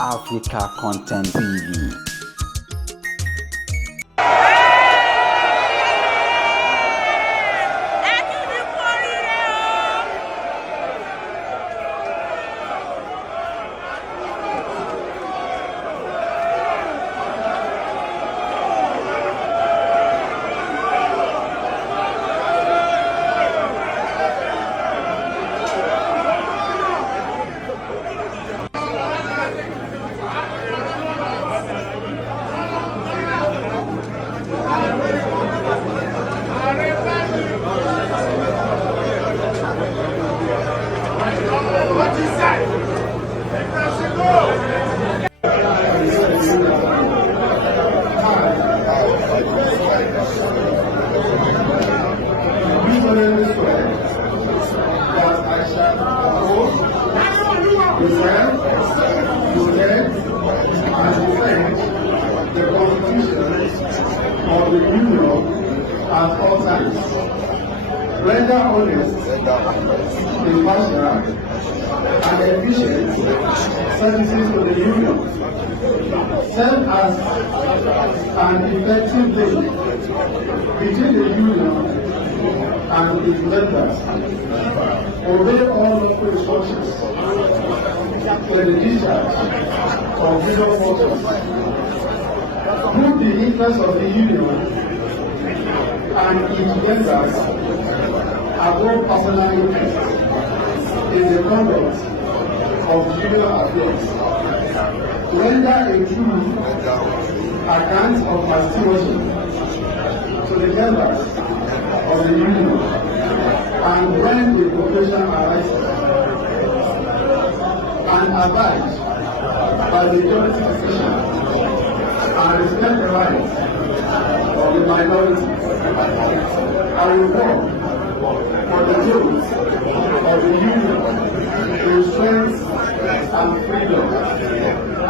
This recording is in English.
Africa Content TV. Of the Union at all times, render honest, impartial, and efficient services to the Union, serve as an effective link between the Union and its members, obey all local instructions for the discharge of Union functions, put the interests of the Union and its members above personal interests in the conduct of Union affairs, render a true account of my stewardship to the members of the Union, and when the occasion arises, and abide by the majority decision and respect the rights of the minority. I will work for the good of the Union, to strength and freedom.